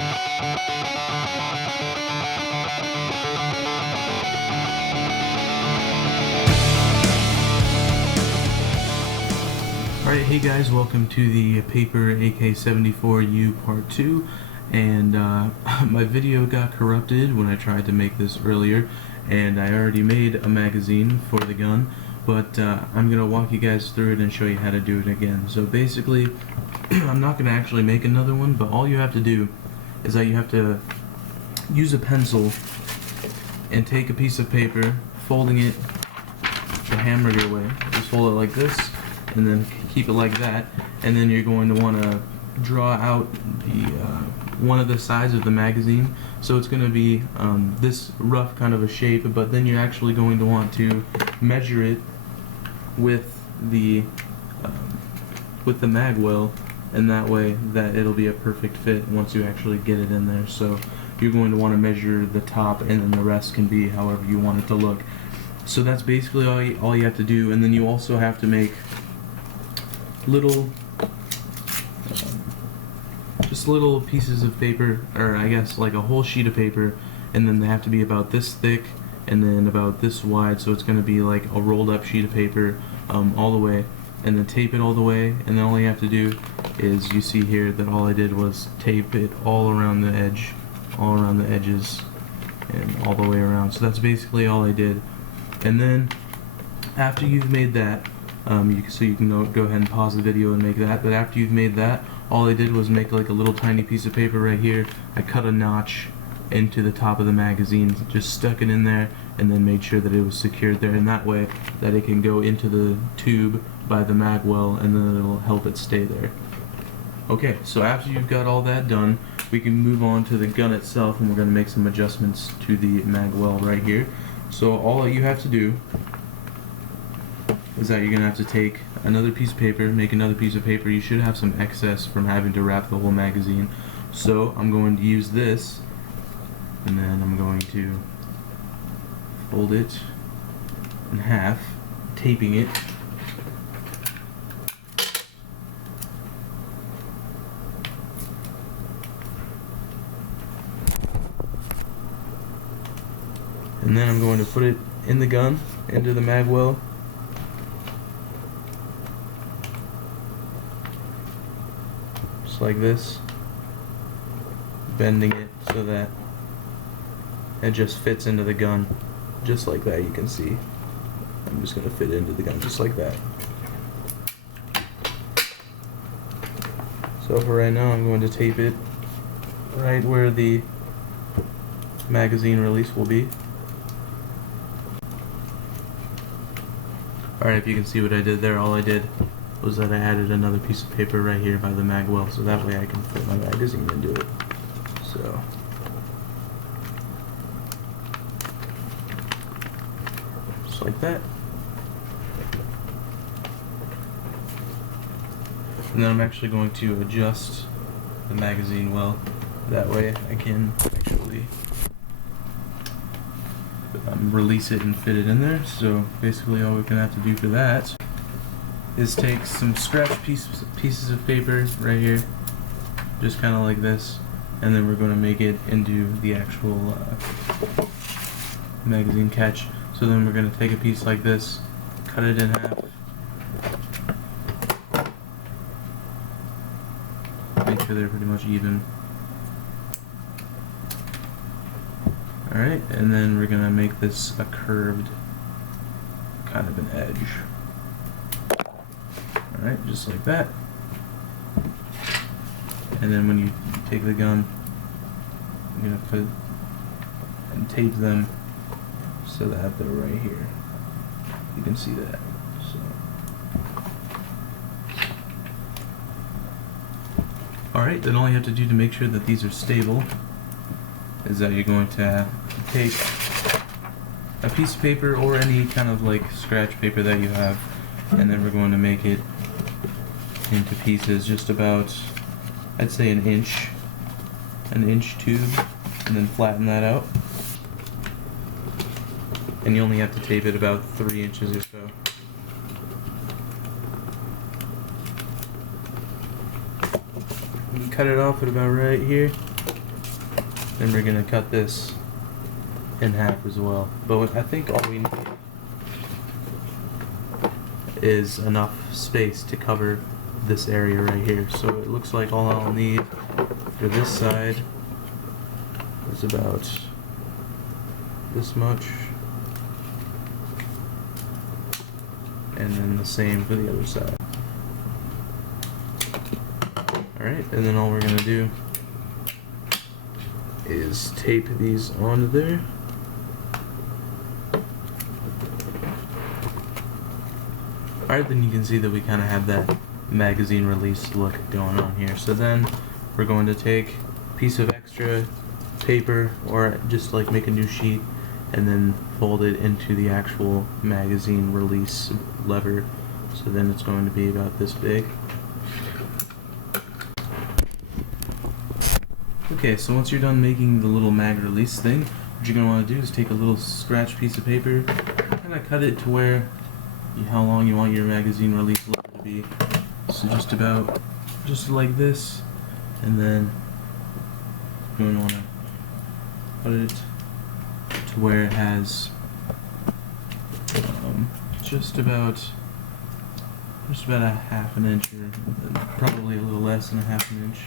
Alright, hey guys, welcome to the paper AK74u part 2, and my video got corrupted when I tried to make this earlier, and I already made a magazine for the gun, but I'm going to walk you guys through it and show you how to do it again. So basically, I'm not going to actually make another one, but all you have to do is that you have to use a pencil and take a piece of paper, folding it the hamburger way. Just fold it like this, and then keep it like that, and then you're going to want to draw out the one of the sides of the magazine, so it's going to be this rough kind of a shape, but then you're actually going to want to measure it with the mag well, and that way that it'll be a perfect fit once you actually get it in there. So you're going to want to measure the top, and then the rest can be however you want it to look. So that's basically all you have to do, and then you also have to make little just little pieces of paper, or I guess like a whole sheet of paper, and then they have to be about this thick and then about this wide, so it's going to be like a rolled up sheet of paper all the way, and then tape it all the way. And then all you have to do is, you see here that all I did was tape it all around the edge, all around the edges, and all the way around. So that's basically all I did. And then after you've made that, so you can go ahead and pause the video and make that. But after you've made that, all I did was make like a little tiny piece of paper right here. I cut a notch into the top of the magazine, just stuck it in there, and then made sure that it was secured there, and that way that it can go into the tube by the mag well, and then it'll help it stay there. Okay, so after you've got all that done, we can move on to the gun itself, and we're going to make some adjustments to the mag well right here. So all you have to do is that you're going to have to take another piece of paper, make another piece of paper. You should have some excess from having to wrap the whole magazine. So I'm going to use this, and then I'm going to fold it in half, taping it. And then I'm going to put it in the gun, into the mag well. Like this, bending it so that it just fits into the gun, just like that. You can see I'm just going to fit into the gun just like that. So for right now, I'm going to tape it right where the magazine release will be. Alright, if you can see what I did there, all I did was that I added another piece of paper right here by the mag well, so that way I can fit my magazine into it. So just like that. And then I'm actually going to adjust the magazine well, that way I can actually release it and fit it in there. So basically all we're going to have to do for that is take some scratch pieces of paper right here, just kind of like this, and then we're going to make it into the actual magazine catch. So then we're going to take a piece like this, cut it in half, make sure they're pretty much even. Alright, and then we're going to make this a curved kind of an edge. Alright, just like that. And then when you take the gun, you're going to put and tape them so that they're right here. You can see that. So alright, then all you have to do to make sure that these are stable is that you're going to take a piece of paper or any kind of like scratch paper that you have, and then we're going to make it into pieces just about, I'd say an inch tube, and then flatten that out. And you only have to tape it about 3 inches or so. You cut it off at about right here, then we're going to cut this in half as well. But I think all we need is enough space to cover this area right here. So it looks like all I'll need for this side is about this much, and then the same for the other side. Alright, and then all we're going to do is tape these onto there. Alright, then you can see that we kind of have that magazine release look going on here. So then we're going to take a piece of extra paper, or just like make a new sheet, and then fold it into the actual magazine release lever. So then it's going to be about this big. Okay, so once you're done making the little mag release thing, what you're going to want to do is take a little scratch piece of paper, kind of cut it to where how long you want your magazine release lever to be. So just like this, and then you're going to want to put it to where it has just about a half an inch, or probably a little less than a half an inch.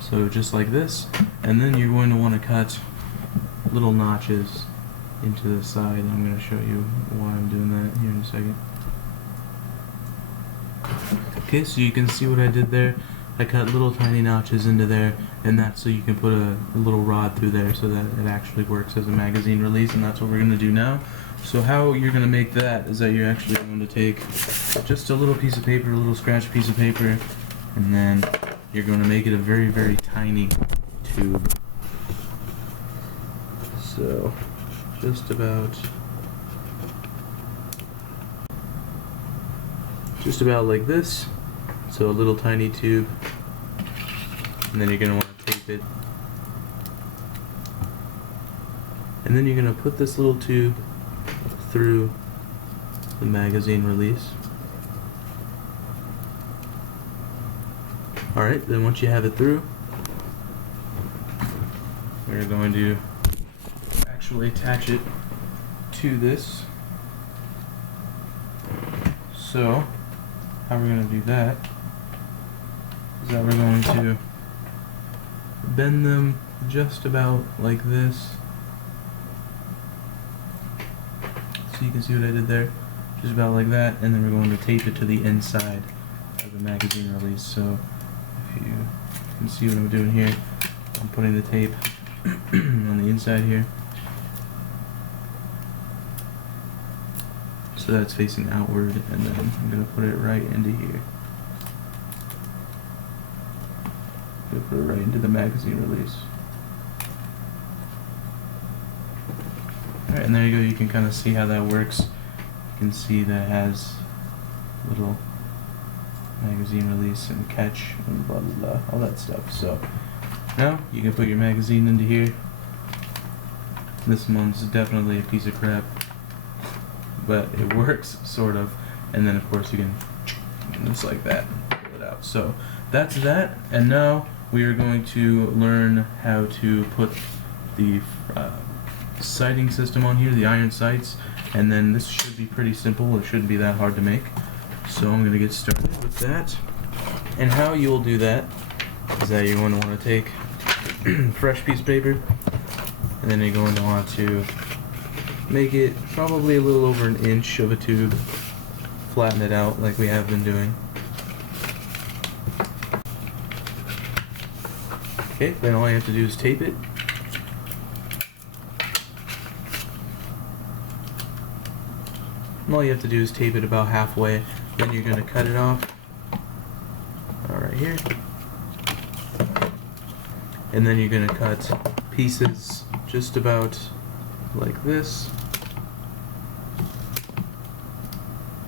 So just like this, and then you're going to want to cut little notches into the side. I'm going to show you why I'm doing that here in a second. Okay, so you can see what I did there. I cut little tiny notches into there, and that's so you can put a little rod through there so that it actually works as a magazine release, and that's what we're going to do now. So how you're going to make that is that you're actually going to take just a little piece of paper, a little scratch piece of paper, and then you're going to make it a very, very tiny tube. So just about like this. So a little tiny tube, and then you're going to want to tape it, and then you're going to put this little tube through the magazine release. Alright, then once you have it through, we're going to actually attach it to this. So how we're going to do that is that we're going to bend them just about like this. So you can see what I did there, just about like that, and then we're going to tape it to the inside of the magazine release. So if you can see what I'm doing here, I'm putting the tape on the inside here, so that's facing outward, and then I'm going to put it right into here. I'm going to put it right into the magazine release. Alright, and there you go. You can kind of see how that works. You can see that it has little magazine release and catch and blah blah blah, all that stuff. So now you can put your magazine into here. This one's definitely a piece of crap, but it works, sort of. And then of course you can just like that pull it out. So that's that, and now we are going to learn how to put the sighting system on here, the iron sights, and then this should be pretty simple. It shouldn't be that hard to make. So I'm going to get started with that. And how you'll do that is that you're going to want to take a fresh piece of paper, and then you're going to want to make it probably a little over 1 inch of a tube, flatten it out like we have been doing. Okay, then all you have to do is tape it. And all you have to do is tape it about halfway. Then you're going to cut it off, right here, and then you're going to cut pieces just about like this,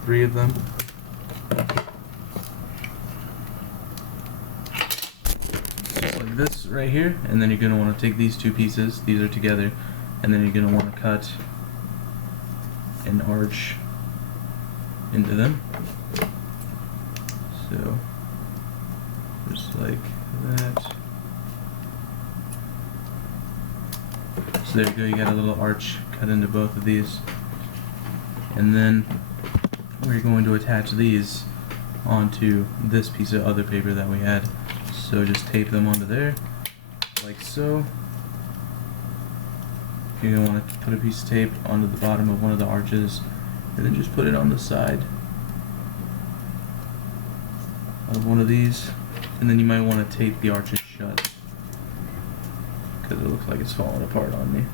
3 of them. Just like this right here, and then you're going to want to take these 2 pieces, these are together, and then you're going to want to cut an arch into them. So just like that. So there you go, you got a little arch cut into both of these. And then we're going to attach these onto this piece of other paper that we had. So just tape them onto there, like so. You're going to want to put a piece of tape onto the bottom of one of the arches, and then just put it on the side of one of these. And then you might want to tape the arches shut, because it looks like it's falling apart on me.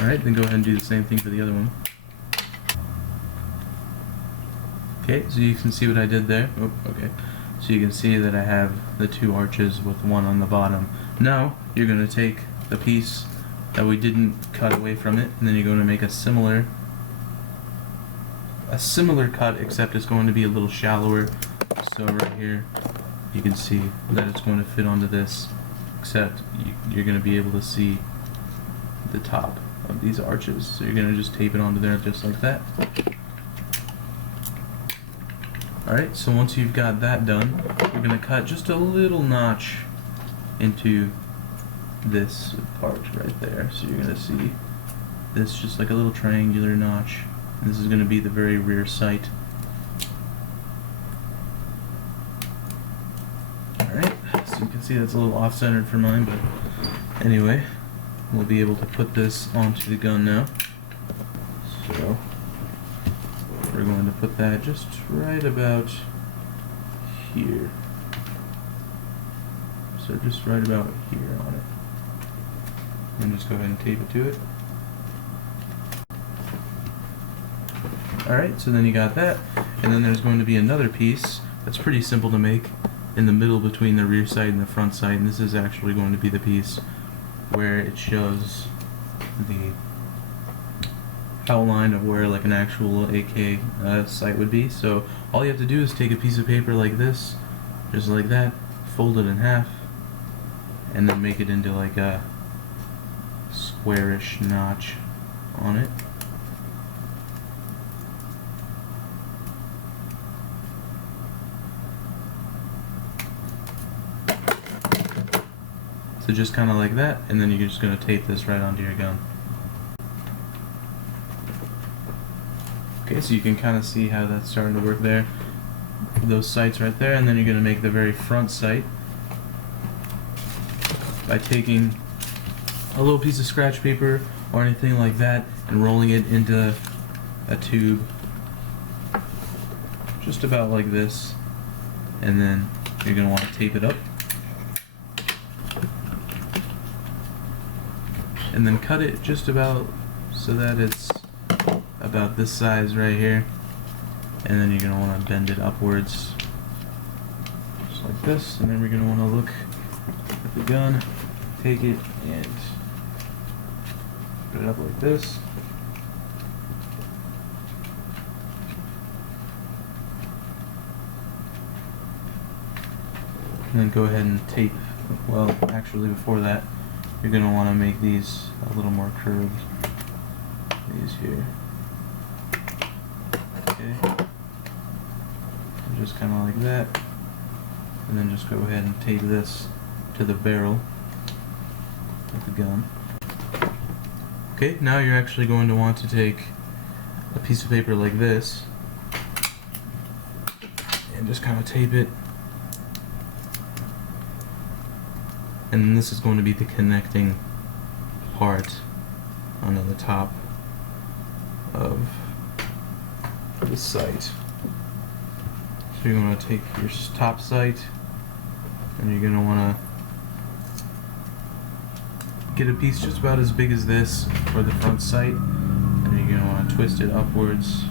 Alright, then go ahead and do the same thing for the other one. Okay, so you can see what I did there. Oh, okay. So you can see that I have the two arches with one on the bottom. Now, you're going to take the piece that we didn't cut away from it, and then you're going to make a similar cut, except it's going to be a little shallower. So right here, you can see that it's going to fit onto this, except you're going to be able to see the top of these arches. So you're going to just tape it onto there just like that. Alright, so once you've got that done, you're going to cut just a little notch into this part right there. So you're going to see this just like a little triangular notch. And this is going to be the very rear sight. Alright, so you can see that's a little off-centered for mine, but anyway, we'll be able to put this onto the gun now. So we're going to put that just right about here. So just right about here on it. And just go ahead and tape it to it. Alright, so then you got that. And then there's going to be another piece that's pretty simple to make in the middle between the rear sight and the front sight. And this is actually going to be the piece where it shows the outline of where like an actual AK sight would be. So all you have to do is take a piece of paper like this, just like that, fold it in half, and then make it into like a squarish notch on it. So just kind of like that, and then you're just going to tape this right onto your gun. Okay, so you can kind of see how that's starting to work there. Those sights right there, and then you're going to make the very front sight by taking a little piece of scratch paper or anything like that and rolling it into a tube just about like this, and then you're going to want to tape it up and then cut it just about so that it's about this size right here, and then you're going to want to bend it upwards just like this, and then we're going to want to look at the gun, take it and put it up like this. And then go ahead and tape, well actually before that, you're going to want to make these a little more curved, these here. Okay, and just kind of like that, and then just go ahead and tape this to the barrel of the gun. Okay, now you're actually going to want to take a piece of paper like this and just kind of tape it, and this is going to be the connecting part onto the top of the sight. So you're going to take your top sight and you're going to want to get a piece just about as big as this for the front sight, and you're going to want to twist it upwards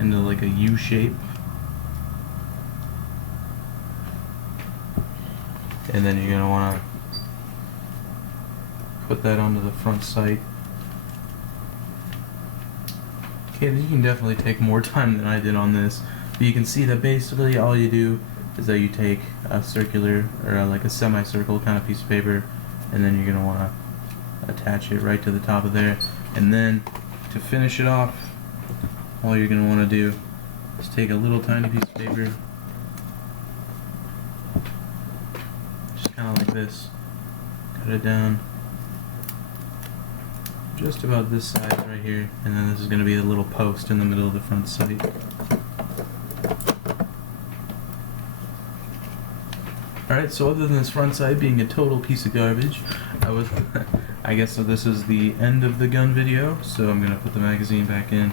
into like a U shape, and then you're going to want to put that onto the front sight. Okay, you can definitely take more time than I did on this, but you can see that basically all you do is that you take a circular or like a semicircle kind of piece of paper, and then you're going to want to attach it right to the top of there, and then to finish it off, all you're going to want to do is take a little tiny piece of paper kind of like this. Cut it down just about this size right here, and then this is going to be a little post in the middle of the front sight. Alright, so other than this front sight being a total piece of garbage, I guess so this is the end of the gun video, so I'm going to put the magazine back in, and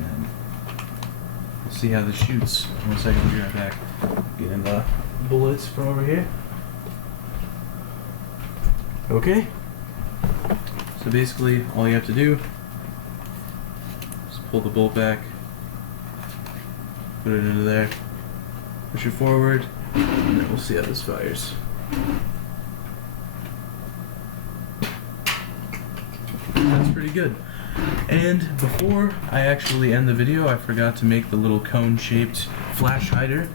then we'll see how this shoots. 1 second, I'll be right back. Getting the bullets from over here. Okay. So basically, all you have to do is pull the bolt back, put it into there, push it forward, and then we'll see how this fires. That's pretty good. And before I actually end the video, I forgot to make the little cone-shaped flash hider,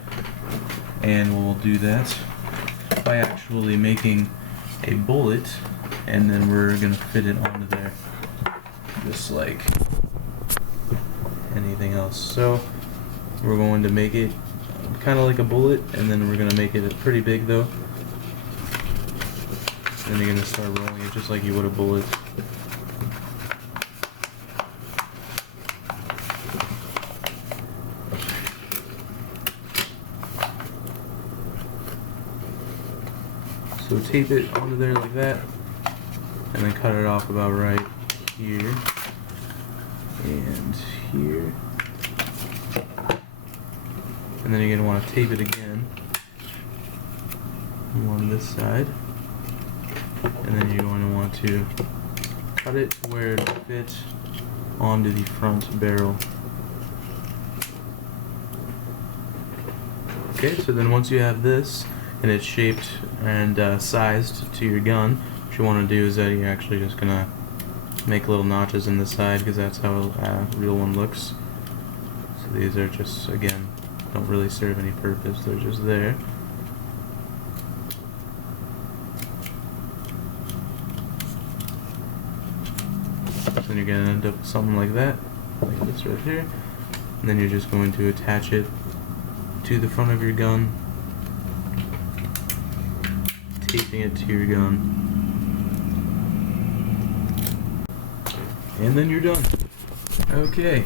and we'll do that by actually making a bullet, and then we're gonna fit it onto there just like anything else. So we're going to make it kind of like a bullet, and then we're gonna make it pretty big though. Then you're gonna start rolling it just like you would a bullet. So tape it onto there like that, and then cut it off about right here and here. And then you're going to want to tape it again on this side, and then you're going to want to cut it to where it fits onto the front barrel. Okay, so then once you have this and it's shaped and sized to your gun, what you want to do is that you're actually just going to make little notches in the side, because that's how a real one looks. So these are just, again, don't really serve any purpose, they're just there. Then you're going to end up with something like that, like this right here. And then you're just going to attach it to the front of your gun, taping it to your gun, and then you're done. Okay,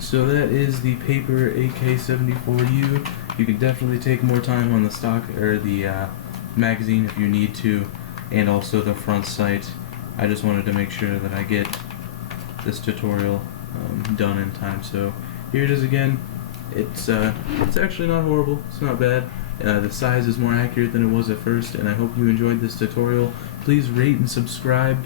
so that is the paper AK74u. You can definitely take more time on the stock or the magazine if you need to, and also the front sight. I just wanted to make sure that I get this tutorial done in time. So here it is again. It's actually not horrible. It's not bad. The size is more accurate than it was at first, and I hope you enjoyed this tutorial. Please rate and subscribe.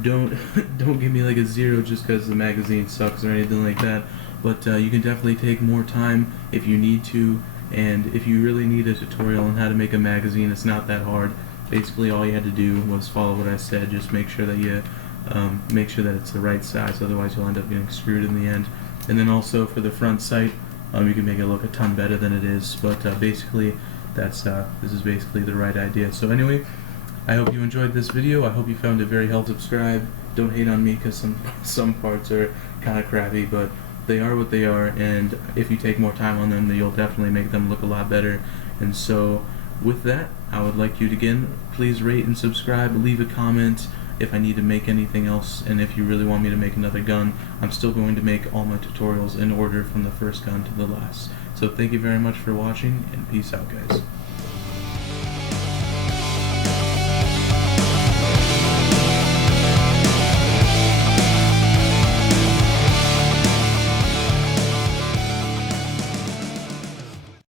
Don't give me like a 0 just because the magazine sucks or anything like that. But you can definitely take more time if you need to, and if you really need a tutorial on how to make a magazine, it's not that hard. Basically, all you had to do was follow what I said. Just make sure that you make sure that it's the right size. Otherwise, you'll end up getting screwed in the end. And then also for the front sight, you can make it look a ton better than it is. But basically, this is basically the right idea. So anyway, I hope you enjoyed this video. I hope you found it very helpful. Subscribe. Don't hate on me because some parts are kind of crappy, but they are what they are, and if you take more time on them, then you'll definitely make them look a lot better. And so with that, I would like you to again, please rate and subscribe, leave a comment if I need to make anything else, and if you really want me to make another gun, I'm still going to make all my tutorials in order from the first gun to the last. So thank you very much for watching, and peace out, guys.